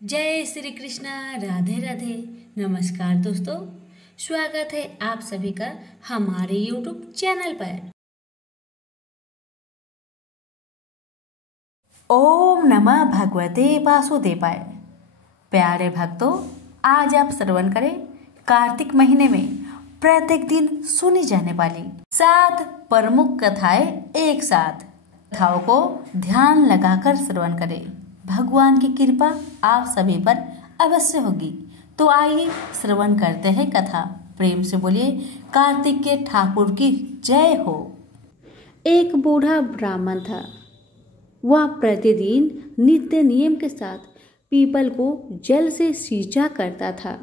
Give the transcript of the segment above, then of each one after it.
जय श्री कृष्णा। राधे राधे। नमस्कार दोस्तों, स्वागत है आप सभी का हमारे YouTube चैनल पर। ओम नमः भगवते वासुदेवाय। प्यारे भक्तों, आज आप श्रवण करें कार्तिक महीने में प्रत्येक दिन सुनी जाने वाली 7 प्रमुख कथाएं एक साथ। कथाओं को ध्यान लगाकर श्रवण करें, भगवान की कृपा आप सभी पर अवश्य होगी। तो आइए श्रवण करते हैं कथा। प्रेम से बोलिए कार्तिक के ठाकुर की जय हो। एक बूढ़ा ब्राह्मण था। वह प्रतिदिन नित्य नियम के साथ पीपल को जल से सींचा करता था।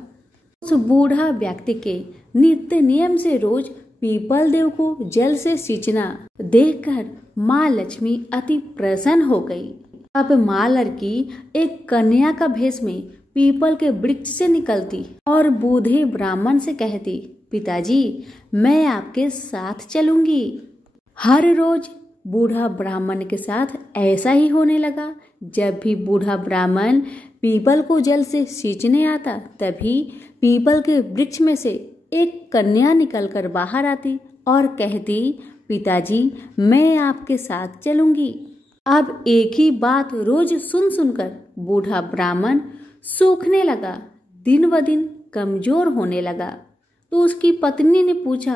उस बूढ़ा व्यक्ति के नित्य नियम से रोज पीपल देव को जल से सींचना देखकर माँ लक्ष्मी अति प्रसन्न हो गई। अब माँ लड़की एक कन्या का भेष में पीपल के वृक्ष से निकलती और बूढ़े ब्राह्मण से कहती, पिताजी मैं आपके साथ चलूंगी। हर रोज बूढ़ा ब्राह्मण के साथ ऐसा ही होने लगा। जब भी बूढ़ा ब्राह्मण पीपल को जल से सींचने आता, तभी पीपल के वृक्ष में से एक कन्या निकलकर बाहर आती और कहती, पिताजी मैं आपके साथ चलूंगी। अब एक ही बात रोज सुन सुनकर बूढ़ा ब्राह्मण सूखने लगा, दिन ब दिन कमजोर होने लगा। तो उसकी पत्नी ने पूछा,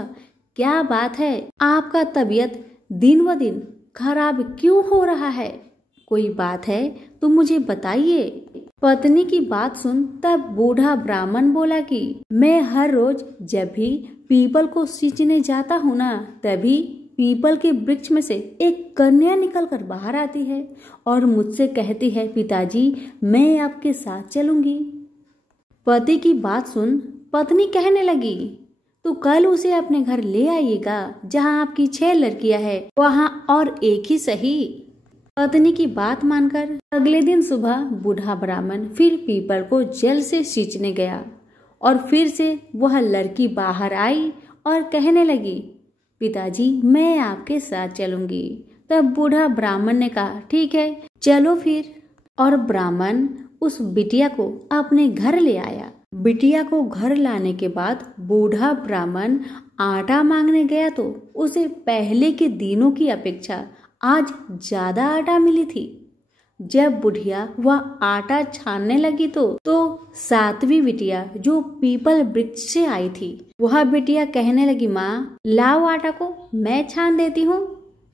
क्या बात है, आपका तबीयत दिन ब दिन खराब क्यों हो रहा है? कोई बात है तो मुझे बताइए। पत्नी की बात सुन तब बूढ़ा ब्राह्मण बोला कि मैं हर रोज जब भी पीपल को सींचने जाता हूँ ना, तभी पीपल के वृक्ष में से एक कन्या निकलकर बाहर आती है और मुझसे कहती है, पिताजी मैं आपके साथ चलूंगी। पति की बात सुन पत्नी कहने लगी, तो कल उसे अपने घर ले आइएगा, जहां आपकी 6 लड़कियां हैं वहां और एक ही सही। पत्नी की बात मानकर अगले दिन सुबह बूढ़ा ब्राह्मण फिर पीपल को जल से सींचने गया और फिर से वह लड़की बाहर आई और कहने लगी, पिताजी मैं आपके साथ चलूंगी। तब बूढ़ा ब्राह्मण ने कहा, ठीक है चलो फिर। और ब्राह्मण उस बिटिया को अपने घर ले आया। बिटिया को घर लाने के बाद बूढ़ा ब्राह्मण आटा मांगने गया तो उसे पहले के दिनों की अपेक्षा आज ज्यादा आटा मिली थी। जब बुढ़िया वह आटा छानने लगी तो 7वीं बिटिया जो पीपल वृक्ष से आई थी, वह बिटिया कहने लगी, माँ लाओ आटा को मैं छान देती हूँ।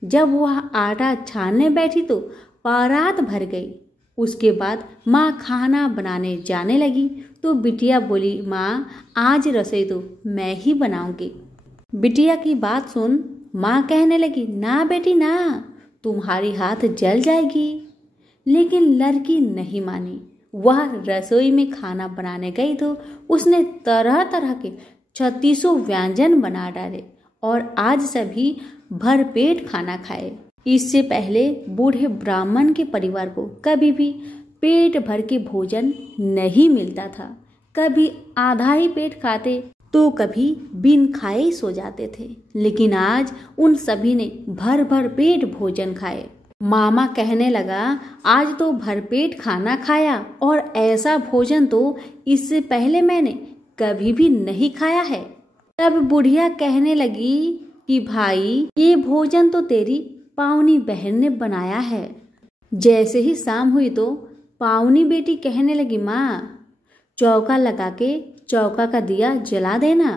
जब वह आटा छानने बैठी तो परात भर गई। उसके बाद माँ खाना बनाने जाने लगी तो बिटिया बोली, माँ आज रसोई तो मैं ही बनाऊंगी। बिटिया की बात सुन माँ कहने लगी, ना बेटी ना, तुम्हारी हाथ जल जाएगी। लेकिन लड़की नहीं मानी। वह रसोई में खाना बनाने गई तो उसने तरह तरह के 36 व्यंजन बना डाले और आज सभी भरपेट खाना खाए। इससे पहले बूढ़े ब्राह्मण के परिवार को कभी भी पेट भर के भोजन नहीं मिलता था। कभी आधा ही पेट खाते तो कभी बिन खाए ही सो जाते थे। लेकिन आज उन सभी ने भर भर पेट भोजन खाए। मामा कहने लगा, आज तो भरपेट खाना खाया और ऐसा भोजन तो इससे पहले मैंने कभी भी नहीं खाया है। तब बुढ़िया कहने लगी कि भाई ये भोजन तो तेरी पावनी बहन ने बनाया है। जैसे ही शाम हुई तो पावनी बेटी कहने लगी, माँ चौका लगा के चौका का दिया जला देना,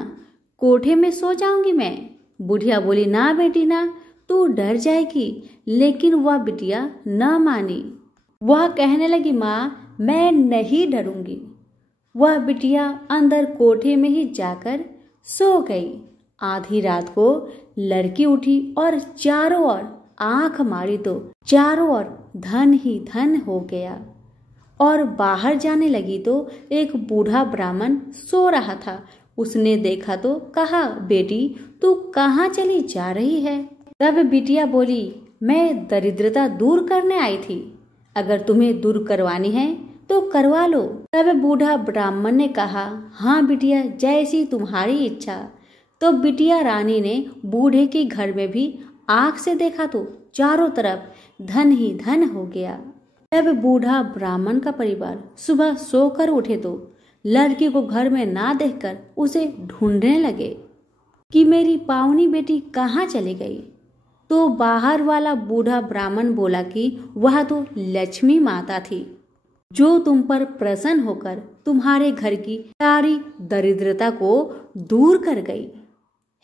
कोठे में सो जाऊंगी मैं। बुढ़िया बोली, ना बेटी ना, तू डर जाएगी। लेकिन वह बिटिया न मानी। वह कहने लगी, माँ मैं नहीं डरूंगी। वह बिटिया अंदर कोठे में ही जाकर सो गई। आधी रात को लड़की उठी और चारों ओर आंख मारी तो चारों ओर धन ही धन हो गया। और बाहर जाने लगी तो एक बूढ़ा ब्राह्मण सो रहा था। उसने देखा तो कहा, बेटी तू कहाँ चली जा रही है? तब बिटिया बोली, मैं दरिद्रता दूर करने आई थी, अगर तुम्हें दूर करवानी है तो करवा लो। तब बूढ़ा ब्राह्मण ने कहा, हाँ बिटिया जैसी तुम्हारी इच्छा। तो बिटिया रानी ने बूढ़े के घर में भी आंख से देखा तो चारों तरफ धन ही धन हो गया। जब बूढ़ा ब्राह्मण का परिवार सुबह सोकर उठे तो लड़की को घर में ना देखकर उसे ढूंढने लगे कि मेरी पावनी बेटी कहाँ चली गई। तो बाहर वाला बूढ़ा ब्राह्मण बोला कि वह तो लक्ष्मी माता थी, जो तुम पर प्रसन्न होकर तुम्हारे घर की सारी दरिद्रता को दूर कर गई।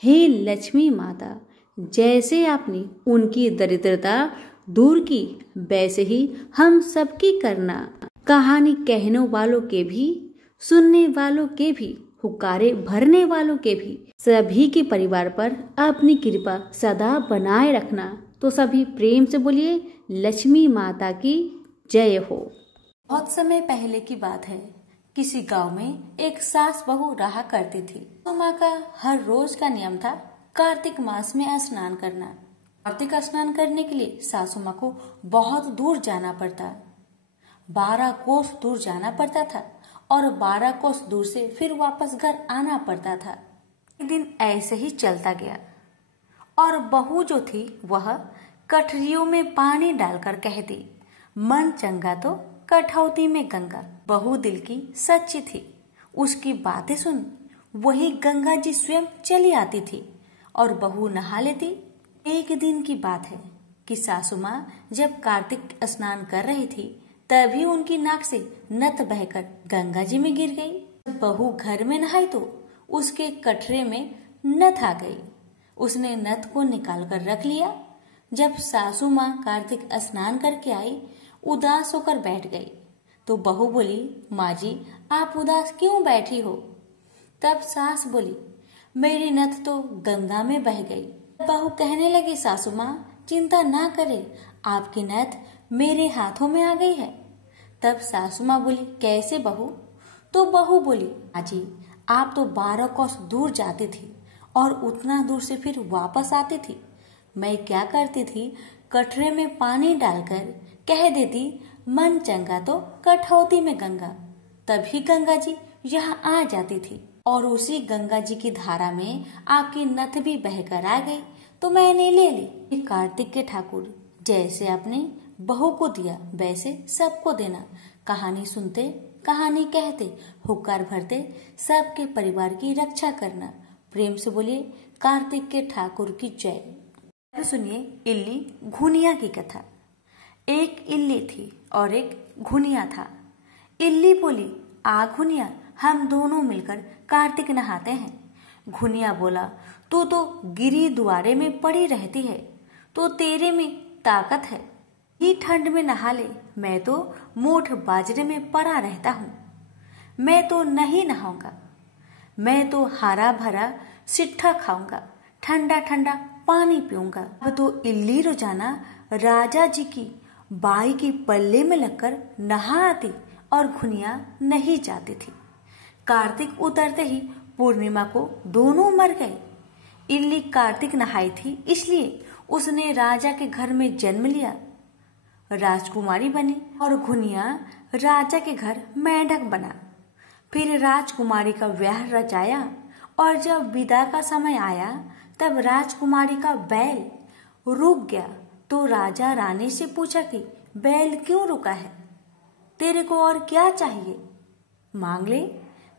हे लक्ष्मी माता, जैसे आपने उनकी दरिद्रता दूर की, वैसे ही हम सबकी करना। कहानी कहने वालों के भी, सुनने वालों के भी, हुक्कारे भरने वालों के भी, सभी के परिवार पर अपनी कृपा सदा बनाए रखना। तो सभी प्रेम से बोलिए लक्ष्मी माता की जय हो। बहुत समय पहले की बात है। किसी गांव में एक सास बहू रहा करती थी। तो माँ का हर रोज का नियम था कार्तिक मास में स्नान करना। कार्तिक स्नान करने के लिए सासू माँ को बहुत दूर जाना पड़ता, 12 कोस दूर जाना पड़ता था और 12 कोस दूर से फिर वापस घर आना पड़ता था। एक दिन ऐसे ही चलता गया और बहू जो थी वह कठरियों में पानी डालकर कहती, मन चंगा तो कठौती में गंगा। बहू दिल की सच्ची थी। उसकी बातें सुन वही गंगा जी स्वयं चली आती थी और बहू नहा लेती। एक दिन की बात है कि सासू माँ जब कार्तिक स्नान कर रही थी तभी उनकी नाक से नत बहकर गंगा जी में गिर गई। बहू घर में नहाई तो उसके कटरे में नथ आ गई। उसने नथ को निकाल कर रख लिया। जब सासू माँ कार्तिक स्नान करके आई, उदास होकर बैठ गई। तो बहू बोली, माँ जी आप उदास क्यों बैठी हो? तब सास बोली, मेरी नथ तो गंगा में बह गई। बहू कहने लगी, सासू माँ चिंता ना करे, आपकी नथ मेरे हाथों में आ गई है। तब सासू माँ बोली, कैसे बहू? तो बहू बोली, माँ जी आप तो 12 कोस दूर जाती थी और उतना दूर से फिर वापस आती थी। मैं क्या करती थी, कटरे में पानी डालकर कह देती, मन चंगा तो कठौती में गंगा। तभी गंगा जी यहाँ आ जाती थी और उसी गंगा जी की धारा में आपकी नथ भी बहकर आ गई तो मैंने ले ली। कार्तिक के ठाकुर, जैसे आपने बहू को दिया वैसे सबको देना। कहानी सुनते, कहानी कहते, हुक्कार भरते, सबके परिवार की रक्षा करना। प्रेम से बोलिए कार्तिक के ठाकुर की जय। तो सुनिए इल्ली घुनिया की कथा। एक इल्ली थी और एक घुनिया था। इल्ली बोली, आ घुनिया हम दोनों मिलकर कार्तिक नहाते हैं। घुनिया बोला, तू तो गिरी दुआरे में पड़ी रहती है, तो तेरे में ताकत है, ही ठंड में नहा ले। मैं तो मूठ बाजरे में पड़ा रहता हूँ, मैं तो नहीं नहाऊंगा। मैं तो हरा भरा सिट्ठा खाऊंगा, ठंडा ठंडा पानी पीऊंगा। अब तो इल्ली रोजाना राजा जी की बाई की पल्ले में लगकर नहा आती और घुनिया नहीं जाती थी। कार्तिक उतरते ही पूर्णिमा को दोनों मर गए। इल्ली कार्तिक नहाई थी, इसलिए उसने राजा के घर में जन्म लिया, राजकुमारी बनी और घुनिया राजा के घर मेंढक बना। फिर राजकुमारी का ब्याह रचाया और जब विदा का समय आया तब राजकुमारी का बैल रुक गया। तो राजा रानी से पूछा कि बैल क्यों रुका है, तेरे को और क्या चाहिए, मांग ले।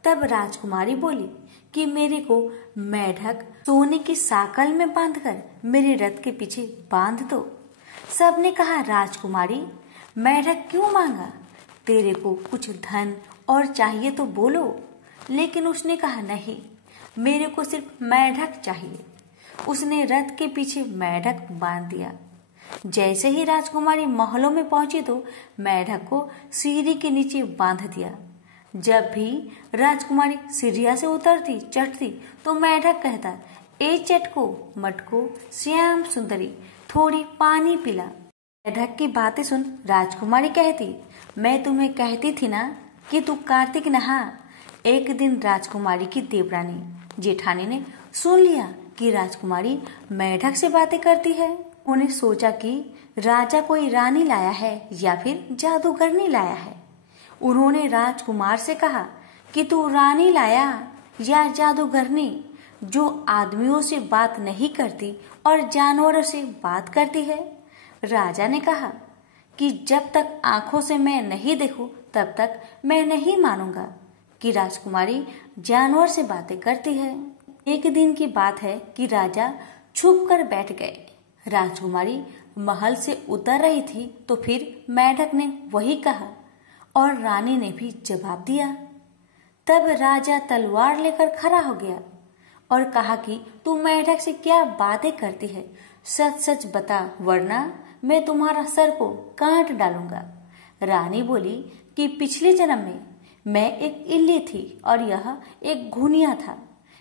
तब राजकुमारी बोली कि मेरे को मेढक सोने की साकल में बांधकर मेरे रथ के पीछे बांध दो। सबने कहा, राजकुमारी मेढक क्यों मांगा, तेरे को कुछ धन और चाहिए तो बोलो। लेकिन उसने कहा, नहीं, मेरे को सिर्फ मेढक चाहिए। उसने रथ के पीछे मेढक बांध दिया। जैसे ही राजकुमारी महलों में पहुंची तो मेढक को सीढ़ी के नीचे बांध दिया। जब भी राजकुमारी सीढ़िया से उतरती चढ़ती तो मेढक कहता, ए चटको मटको श्याम सुंदरी थोड़ी पानी पिला। मेढक की बातें सुन राजकुमारी कहती, मैं तुम्हें कहती थी ना कि तू कार्तिक नहा। एक दिन राजकुमारी की देवरानी जेठानी ने सुन लिया कि राजकुमारी मेढक से बातें करती है। उन्हें सोचा कि राजा कोई रानी लाया है या फिर जादूगरनी लाया है। उन्होंने राजकुमार से कहा कि तू रानी लाया या जादूगरनी जो आदमियों से बात नहीं करती और जानवरों से बात करती है। राजा ने कहा कि जब तक आंखों से मैं नहीं देखूं तब तक मैं नहीं मानूंगा कि राजकुमारी जानवर से बातें करती है। एक दिन की बात है कि राजा छुप कर बैठ गए। राजकुमारी महल से उतर रही थी तो फिर मेंढक ने वही कहा और रानी ने भी जवाब दिया। तब राजा तलवार लेकर खड़ा हो गया और कहा कि तू मेंढक से क्या बातें करती है, सच सच बता वरना मैं तुम्हारा सर को काट डालूंगा। रानी बोली कि पिछले जन्म में मैं एक इल्ली थी और यह एक घुनिया था।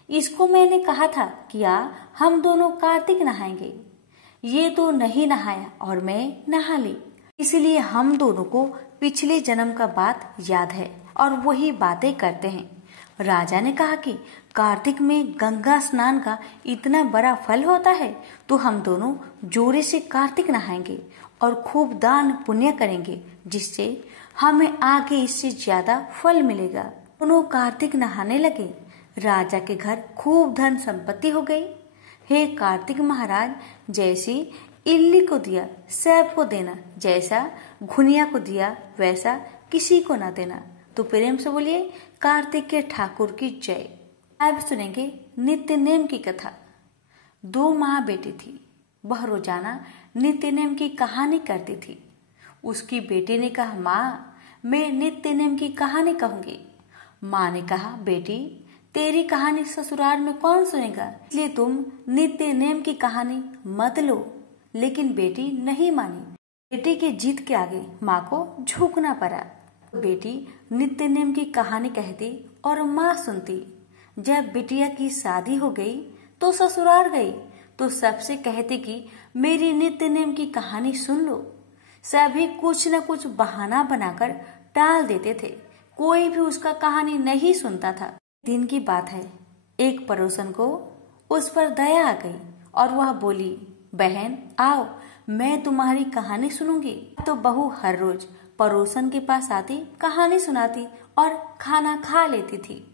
इसको मैंने कहा था कि हम दोनों कार्तिक नहाएंगे। ये तो नहीं नहाया और मैं नहा ली, इसलिए हम दोनों को पिछले जन्म का बात याद है और वही बातें करते हैं। राजा ने कहा कि कार्तिक में गंगा स्नान का इतना बड़ा फल होता है तो हम दोनों जोरे से कार्तिक नहाएंगे और खूब दान पुण्य करेंगे, जिससे हमें आगे इससे ज्यादा फल मिलेगा। दोनों कार्तिक नहाने लगे। राजा के घर खूब धन संपत्ति हो गई। हे कार्तिक महाराज, जैसी इल्ली को दिया सबको देना, जैसा घुनिया को दिया वैसा किसी को ना देना। तो प्रेम से बोलिए कार्तिक के ठाकुर की जय। अब सुनेंगे नित्य नेम की कथा। दो माँ बेटी थी। वह रोजाना नित्य नेम की कहानी करती थी। उसकी बेटी ने कहा, माँ मैं नित्य नेम की कहानी कहूंगी। माँ ने कहा, बेटी तेरी कहानी ससुराल में कौन सुनेगा, इसलिए तुम नित्य नेम की कहानी मत लो। लेकिन बेटी नहीं मानी। बेटी की जिद के आगे माँ को झुकना पड़ा। बेटी नित्य नेम की कहानी कहती और माँ सुनती। जब बिटिया की शादी हो गई तो ससुराल गई तो सबसे कहती कि मेरी नित्य नेम की कहानी सुन लो। सभी कुछ न कुछ बहाना बनाकर टाल देते थे। कोई भी उसका कहानी नहीं सुनता था। दिन की बात है, एक पड़ोसन को उस पर दया आ गई और वह बोली, बहन आओ मैं तुम्हारी कहानी सुनूंगी। तो बहू हर रोज पड़ोसन के पास आती, कहानी सुनाती और खाना खा लेती थी।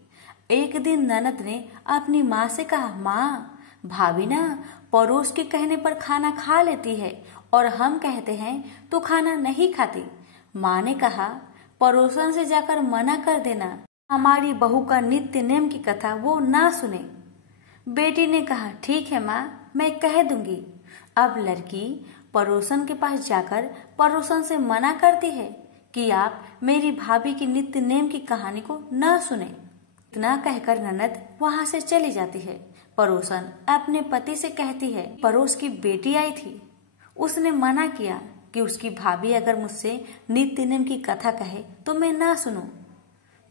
एक दिन ननद ने अपनी माँ से कहा, माँ भाभी ना पड़ोस के कहने पर खाना खा लेती है और हम कहते हैं तो खाना नहीं खाती। माँ ने कहा, पड़ोसन से जाकर मना कर देना, हमारी बहू का नित्य नेम की कथा वो ना सुने। बेटी ने कहा, ठीक है माँ मैं कह दूंगी। अब लड़की पड़ोसन के पास जाकर पड़ोसन से मना करती है कि आप मेरी भाभी की नित्य नेम की कहानी को ना सुने। इतना कहकर ननद वहां से चली जाती है। पड़ोसन अपने पति से कहती है, पड़ोस की बेटी आई थी, उसने मना किया कि उसकी भाभी अगर मुझसे नित्य नेम की कथा कहे तो मैं ना सुनूं।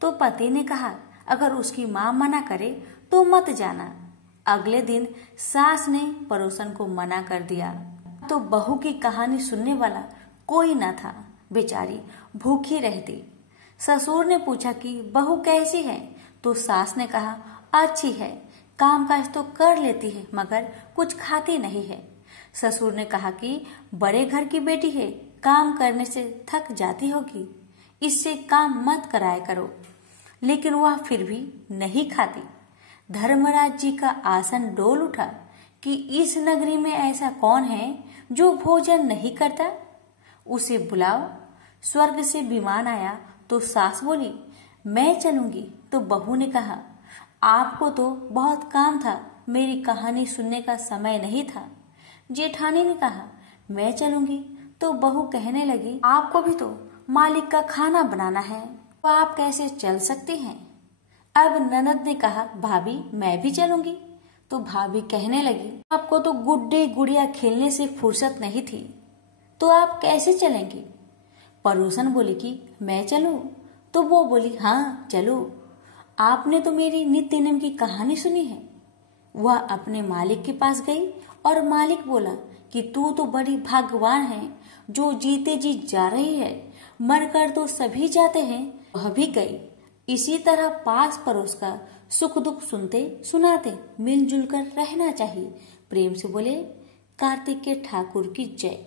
तो पति ने कहा, अगर उसकी माँ मना करे तो मत जाना। अगले दिन सास ने पड़ोसन को मना कर दिया। तो बहू की कहानी सुनने वाला कोई न था। बेचारी भूखी रहती। ससुर ने पूछा कि बहू कैसी है, तो सास ने कहा, अच्छी है, काम काज तो कर लेती है मगर कुछ खाती नहीं है। ससुर ने कहा कि बड़े घर की बेटी है, काम करने से थक जाती होगी, इससे काम मत कराया करो। लेकिन वह फिर भी नहीं खाती। धर्मराज जी का आसन डोल उठा कि इस नगरी में ऐसा कौन है जो भोजन नहीं करता, उसे बुलाओ। स्वर्ग से विमान आया तो सास बोली, मैं चलूंगी। तो बहू ने कहा, आपको तो बहुत काम था, मेरी कहानी सुनने का समय नहीं था। जेठानी ने कहा, मैं चलूंगी। तो बहू कहने लगी, आपको भी तो मालिक का खाना बनाना है, तो आप कैसे चल सकती हैं। अब ननद ने कहा, भाभी मैं भी चलूंगी। तो भाभी कहने लगी, आपको तो गुड्डे गुड़िया खेलने से फुर्सत नहीं थी, तो आप कैसे चलेंगी। पड़ोसन बोली कि मैं चलूं। तो वो बोली, हाँ चलो, आपने तो मेरी नित्य नेम की कहानी सुनी है। वह अपने मालिक के पास गई और मालिक बोला कि तू तो बड़ी भाग्यवान है जो जीते जी जा रही है, मरकर तो सभी जाते हैं, वह भी गई। इसी तरह पास पड़ोस का सुख दुख सुनते सुनाते मिलजुल कर रहना चाहिए। प्रेम से बोले कार्तिक के ठाकुर की जय।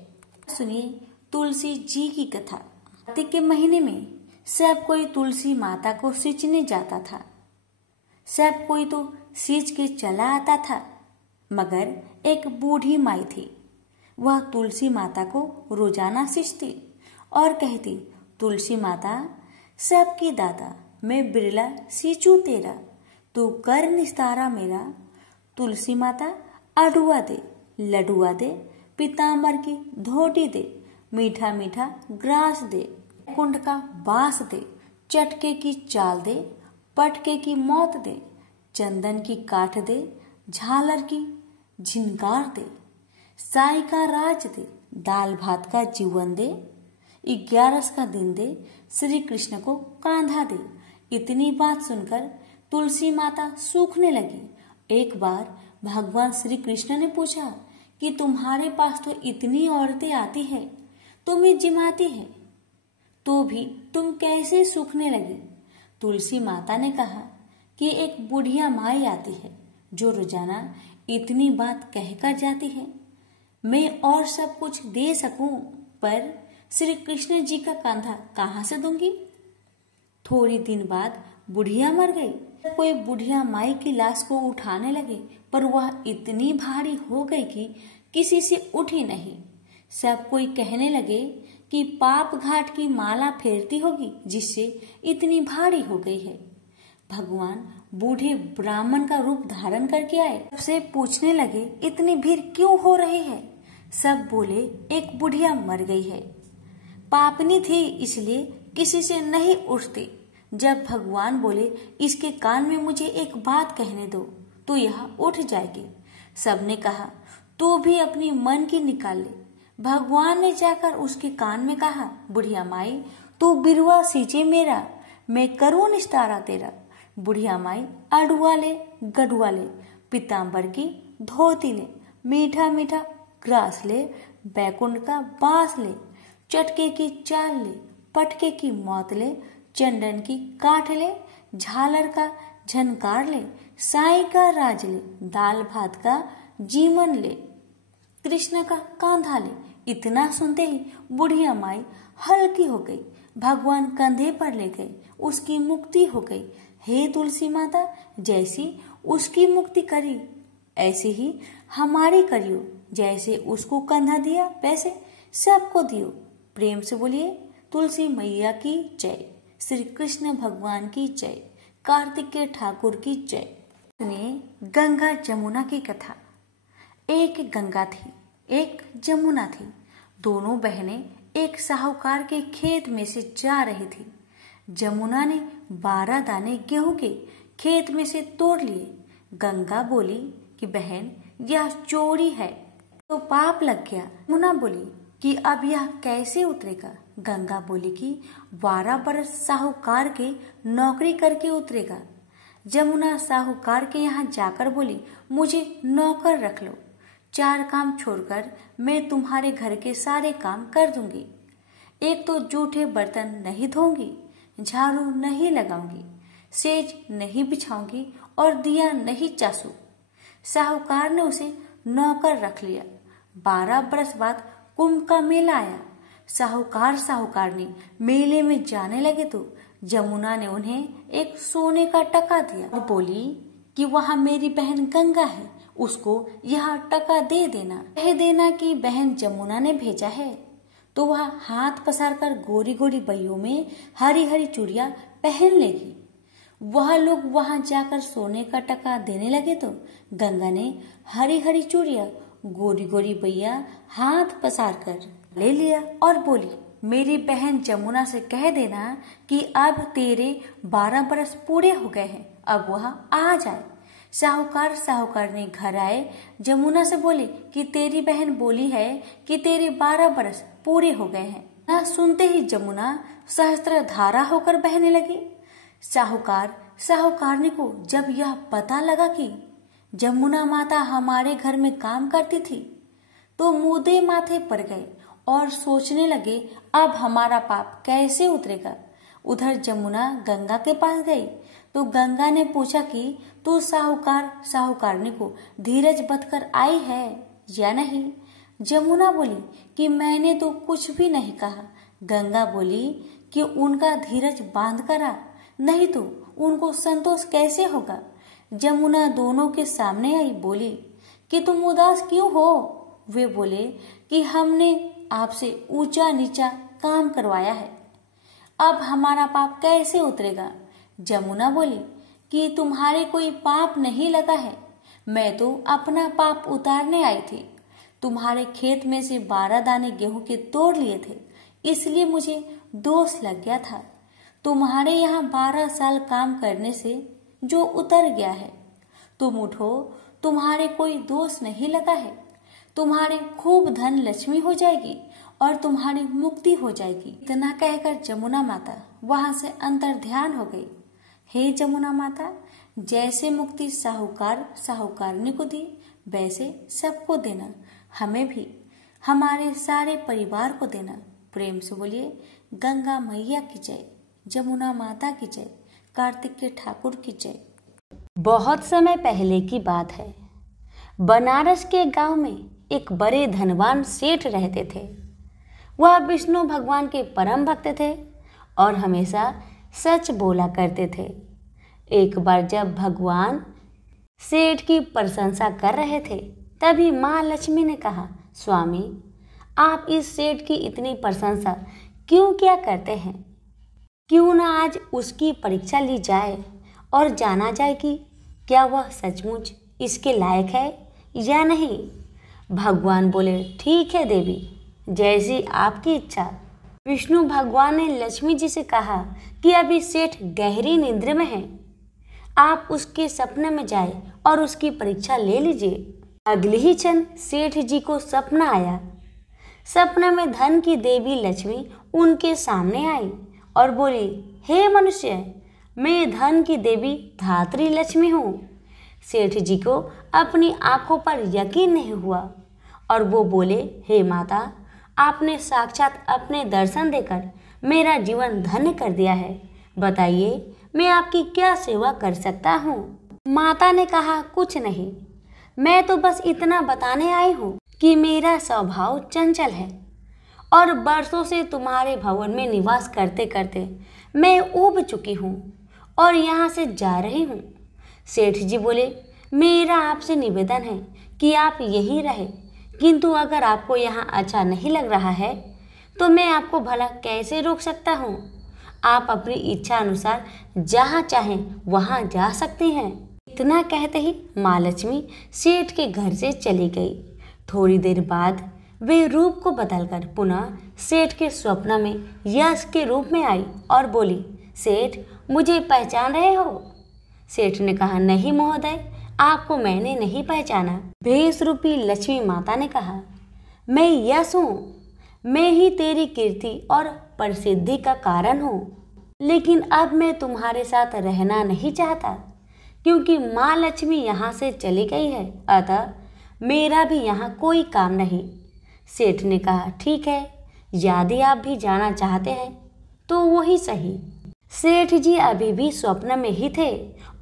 सुनिए तुलसी जी की कथा। कार्तिक के महीने में सब कोई तुलसी माता को सींचने जाता था। सब कोई तो सींच के चला आता था, मगर एक बूढ़ी माई थी। वह तुलसी माता को रोजाना सींचती और कहती, तुलसी माता सबकी दाता, मैं बिरला सींचू तेरा, तू कर निस्तारा मेरा। तुलसी माता अडुआ दे, लडुआ दे, पीताम्बर की धोती दे, मीठा मीठा ग्रास दे, कुंड का बांस दे, चटके की चाल दे, पटके की मौत दे, चंदन की काठ दे, झालर की झिनकार दे, साई का राज दे, दाल भात का जीवन दे, 11 का दिन दे, श्री कृष्ण को कांधा दे। इतनी बात सुनकर तुलसी माता सूखने लगी। एक बार भगवान श्री कृष्ण ने पूछा कि तुम्हारे पास तो इतनी औरतें आती है, तुम्हें जिमाती है, तो भी तुम कैसे सूखने लगी? तुलसी माता ने कहा कि एक बुढ़िया माई आती है जो रोजाना इतनी बात कहकर जाती है। मैं और सब कुछ दे सकूं, पर श्री कृष्ण जी का कंधा कहां से दूंगी? थोड़ी दिन बाद बुढ़िया मर गई। कोई बुढ़िया माई की लाश को उठाने लगे, पर वह इतनी भारी हो गई कि किसी से उठी नहीं। सब कोई कहने लगे कि पाप घाट की माला फेरती होगी, जिससे इतनी भारी हो गई है। भगवान बूढ़े ब्राह्मण का रूप धारण करके आए। सबसे पूछने लगे, इतनी भीड़ क्यों हो रही है? सब बोले, एक बुढ़िया मर गई है, पापनी थी इसलिए किसी से नहीं उठती। जब भगवान बोले, इसके कान में मुझे एक बात कहने दो तो यह उठ जाएगी। सबने कहा, तू भी अपनी मन की निकाल ले। भगवान ने जाकर उसके कान में कहा, बुढ़िया माई तू बिरुआ सींचे मेरा, मैं करूं निस्तारा तेरा। बुढ़िया माई अडुआ ले, गडुआ ले, पीताम्बर की धोती ले, मीठा मीठा ग्रास ले, बैकुंठ का बांस ले, चटके की चाल ले, पटके की मौत ले, चंदन की काठ ले, झालर का झनकार ले, साई का राज ले, दाल भात का जीवन ले, कृष्ण का कांधा ले। इतना सुनते ही बुढ़िया माई हल्की हो गई। भगवान कंधे पर ले गए, उसकी मुक्ति हो गई। हे तुलसी माता, जैसी उसकी मुक्ति करी ऐसे ही हमारी करियो। जैसे उसको कंधा दिया वैसे सबको दियो। प्रेम से बोलिए, तुलसी मैया की जय, श्री कृष्ण भगवान की जय, कार्तिकेय ठाकुर की जय। सुनिए गंगा जमुना की कथा। एक गंगा थी, एक जमुना थी। दोनों बहनें एक साहूकार के खेत में से जा रही थी। जमुना ने 12 दाने गेहूं के खेत में से तोड़ लिए। गंगा बोली कि बहन, यह चोरी है, तो पाप लग गया। जमुना बोली कि अब यह कैसे उतरेगा? गंगा बोली कि 12 बरस साहूकार के नौकरी करके उतरेगा। जमुना साहूकार के यहाँ जाकर बोली, मुझे नौकर रख लो, 4 काम छोड़कर मैं तुम्हारे घर के सारे काम कर दूंगी। एक तो जूठे बर्तन नहीं धोऊंगी, झाड़ू नहीं लगाऊंगी, सेज नहीं बिछाऊंगी और दिया नहीं चासू। साहूकार ने उसे नौकर रख लिया। 12 बरस बाद कुंभ का मेला आया। साहूकारनी मेले में जाने लगे तो जमुना ने उन्हें एक सोने का टका दिया और बोली कि वहाँ मेरी बहन गंगा है, उसको यह टका दे देना। कह देना कि बहन जमुना ने भेजा है। तो वह हाथ पसार कर गोरी गोरी बइयों में हरी हरी चूड़ियां पहन लेगी। वह लोग वहां जाकर सोने का टका देने लगे तो गंगा ने हरी हरी चूड़ियां गोरी गोरी बइया हाथ पसार कर ले लिया और बोली, मेरी बहन जमुना से कह देना कि अब तेरे 12 बरस पूरे हो गए हैं, अब वह आ जाए। साहूकारनी घर आए, जमुना से बोले कि तेरी बहन बोली है कि तेरे 12 बरस पूरे हो गए हैं। ना सुनते ही जमुना सहस्त्र धारा होकर बहने लगी। साहूकारनी को जब यह पता लगा कि जमुना माता हमारे घर में काम करती थी, तो मुद्दे माथे पर गए और सोचने लगे, अब हमारा पाप कैसे उतरेगा। उधर जमुना गंगा के पास गई तो गंगा ने पूछा कि तू साहूकारनी को धीरज बंधकर आई है या नहीं। जमुना बोली कि मैंने तो कुछ भी नहीं कहा। गंगा बोली कि उनका धीरज बांध कर आ, नहीं तो उनको संतोष कैसे होगा। जमुना दोनों के सामने आई, बोली कि तुम उदास क्यों हो। वे बोले कि हमने आपसे ऊंचा नीचा काम करवाया है, अब हमारा पाप कैसे उतरेगा। जमुना बोली कि तुम्हारे कोई पाप नहीं लगा है, मैं तो अपना पाप उतारने आई थी। तुम्हारे खेत में से 12 दाने गेहूं के तोड़ लिए थे, इसलिए मुझे दोष लग गया था। तुम्हारे यहाँ 12 साल काम करने से जो उतर गया है। तुम उठो, तुम्हारे कोई दोष नहीं लगा है। तुम्हारे खूब धन लक्ष्मी हो जाएगी और तुम्हारी मुक्ति हो जाएगी। इतना कहकर जमुना माता वहां से अंतर ध्यान हो गई। हे जमुना माता, जैसे मुक्ति साहूकार साहूकारनी को दी, वैसे सबको देना, हमें भी, हमारे सारे परिवार को देना। प्रेम से बोलिए गंगा मैया की जय, जमुना माता की जय, कार्तिक के ठाकुर की जय। बहुत समय पहले की बात है। बनारस के गांव में एक बड़े धनवान सेठ रहते थे। वह विष्णु भगवान के परम भक्त थे और हमेशा सच बोला करते थे। एक बार जब भगवान सेठ की प्रशंसा कर रहे थे, तभी माँ लक्ष्मी ने कहा, स्वामी, आप इस सेठ की इतनी प्रशंसा क्यों क्या करते हैं? क्यों ना आज उसकी परीक्षा ली जाए और जाना जाए कि क्या वह सचमुच इसके लायक है या नहीं। भगवान बोले, ठीक है देवी, जैसी आपकी इच्छा। विष्णु भगवान ने लक्ष्मी जी से कहा कि अभी सेठ गहरी निद्रा में है, आप उसके सपने में जाए और उसकी परीक्षा ले लीजिए। अगले ही क्षण सेठ जी को सपना आया। सपने में धन की देवी लक्ष्मी उनके सामने आई और बोली, हे मनुष्य, मैं धन की देवी धात्री लक्ष्मी हूँ। सेठ जी को अपनी आंखों पर यकीन नहीं हुआ और वो बोले, हे माता, आपने साक्षात अपने दर्शन देकर मेरा जीवन धन्य कर दिया है। बताइए, मैं आपकी क्या सेवा कर सकता हूँ? माता ने कहा, कुछ नहीं, मैं तो बस इतना बताने आई हूँ कि मेरा स्वभाव चंचल है और बरसों से तुम्हारे भवन में निवास करते करते मैं ऊब चुकी हूँ और यहाँ से जा रही हूँ। सेठ जी बोले, मेरा आपसे निवेदन है कि आप यहीं रहे, किंतु अगर आपको यहाँ अच्छा नहीं लग रहा है तो मैं आपको भला कैसे रोक सकता हूँ। आप अपनी इच्छा अनुसार जहाँ चाहें वहाँ जा सकती हैं। इतना कहते ही माँ लक्ष्मी सेठ के घर से चली गई। थोड़ी देर बाद वे रूप को बदलकर पुनः सेठ के स्वप्न में यश के रूप में आई और बोली, सेठ, मुझे पहचान रहे हो? सेठ ने कहा, नहीं महोदय, आपको मैंने नहीं पहचाना। भेष रूपी लक्ष्मी माता ने कहा, मैं यश हूँ, मैं ही तेरी कीर्ति और प्रसिद्धि का कारण हूँ, लेकिन अब मैं तुम्हारे साथ रहना नहीं चाहता क्योंकि माँ लक्ष्मी यहाँ से चली गई है, अतः मेरा भी यहाँ कोई काम नहीं। सेठ ने कहा, ठीक है, यदि आप भी जाना चाहते हैं तो वही सही। सेठ जी अभी भी स्वप्न में ही थे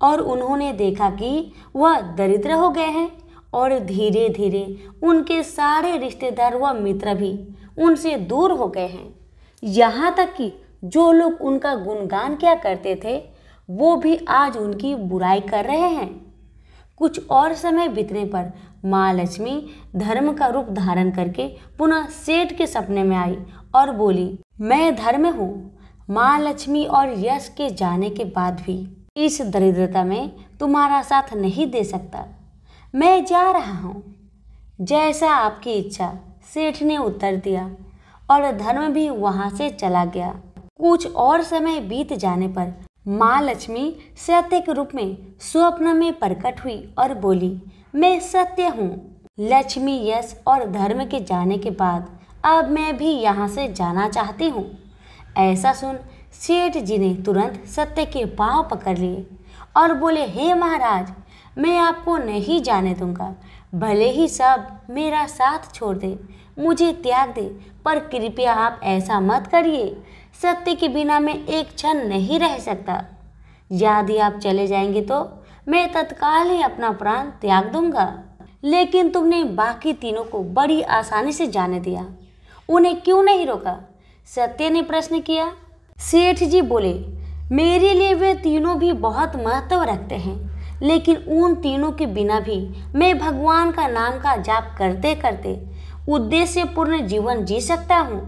और उन्होंने देखा कि वह दरिद्र हो गए हैं और धीरे धीरे उनके सारे रिश्तेदार व मित्र भी उनसे दूर हो गए हैं। यहाँ तक कि जो लोग उनका गुणगान किया करते थे वो भी आज उनकी बुराई कर रहे हैं। कुछ और समय बीतने पर माँ लक्ष्मी धर्म का रूप धारण करके पुनः सेठ के सपने में आई और बोली, मैं धर्म हूँ। माँ लक्ष्मी और यश के जाने के बाद भी इस दरिद्रता में तुम्हारा साथ नहीं दे सकता, मैं जा रहा हूँ। जैसा आपकी इच्छा, सेठ ने उत्तर दिया और धर्म भी वहाँ से चला गया। कुछ और समय बीत जाने पर माँ लक्ष्मी सत्य के रूप में स्वप्न में प्रकट हुई और बोली, मैं सत्य हूँ। लक्ष्मी, यश और धर्म के जाने के बाद अब मैं भी यहाँ से जाना चाहती हूँ। ऐसा सुन सेठ जी ने तुरंत सत्य के पांव पकड़ लिए और बोले, हे महाराज, मैं आपको नहीं जाने दूंगा। भले ही सब मेरा साथ छोड़ दे, मुझे त्याग दे, पर कृपया आप ऐसा मत करिए। सत्य के बिना मैं एक क्षण नहीं रह सकता। यदि आप चले जाएंगे तो मैं तत्काल ही अपना प्राण त्याग दूंगा। लेकिन तुमने बाकी तीनों को बड़ी आसानी से जाने दिया, उन्हें क्यों नहीं रोका? सत्य ने प्रश्न किया। सेठ जी बोले, मेरे लिए वे तीनों भी बहुत महत्व रखते हैं, लेकिन उन तीनों के बिना भी मैं भगवान का नाम का जाप करते करते उद्देश्य पूर्ण जीवन जी सकता हूँ।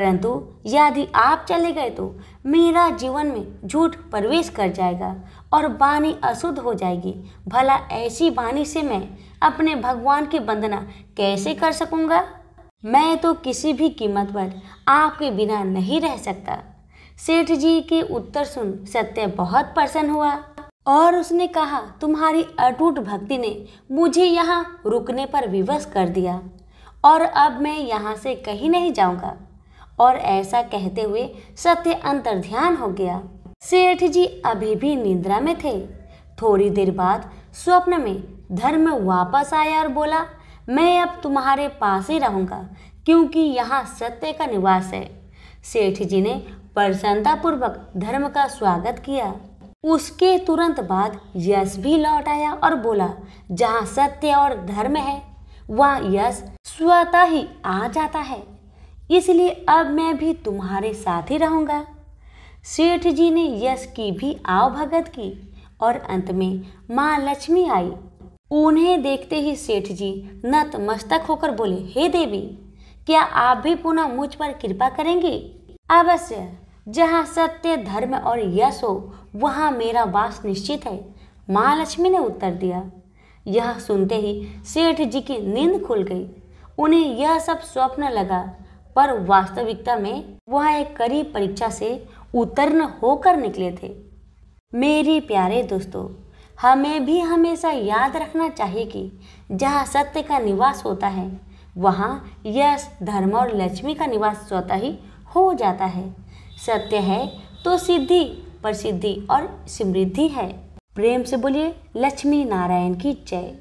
परंतु यदि आप चले गए तो मेरा जीवन में झूठ प्रवेश कर जाएगा और वाणी अशुद्ध हो जाएगी। भला ऐसी वाणी से मैं अपने भगवान की वंदना कैसे कर सकूंगा? मैं तो किसी भी कीमत पर आपके बिना नहीं रह सकता। सेठ जी के उत्तर सुन सत्य बहुत प्रसन्न हुआ और उसने कहा, तुम्हारी अटूट भक्ति ने मुझे यहाँ रुकने पर विवश कर दिया और अब मैं यहाँ से कहीं नहीं जाऊंगा। और ऐसा कहते हुए सत्य अंतर्ध्यान हो गया। सेठ जी अभी भी निद्रा में थे। थोड़ी देर बाद स्वप्न में धर्म वापस आया और बोला, मैं अब तुम्हारे पास ही रहूंगा क्योंकि यहाँ सत्य का निवास है। सेठ जी ने प्रसन्नतापूर्वक धर्म का स्वागत किया। उसके तुरंत बाद यश भी लौट आया और बोला, जहाँ सत्य और धर्म है वहाँ यश स्वतः ही आ जाता है, इसलिए अब मैं भी तुम्हारे साथ ही रहूंगा। सेठ जी ने यश की भी आवभगत की और अंत में माँ लक्ष्मी आई। उन्हें देखते ही सेठ जी नतमस्तक होकर बोले, हे देवी, क्या आप भी पुनः मुझ पर कृपा करेंगी? अवश्य, जहाँ सत्य धर्म और यश हो वहाँ मेरा वास निश्चित है, माँ लक्ष्मी ने उत्तर दिया। यह सुनते ही सेठ जी की नींद खुल गई। उन्हें यह सब स्वप्न लगा, पर वास्तविकता में वह एक कड़ी परीक्षा से उत्तीर्ण होकर निकले थे। मेरे प्यारे दोस्तों, हमें भी हमेशा याद रखना चाहिए कि जहाँ सत्य का निवास होता है वहाँ यश, धर्म और लक्ष्मी का निवास स्वतः ही हो जाता है। सत्य है तो सिद्धि, प्रसिद्धि और समृद्धि है। प्रेम से बोलिए लक्ष्मी नारायण की जय।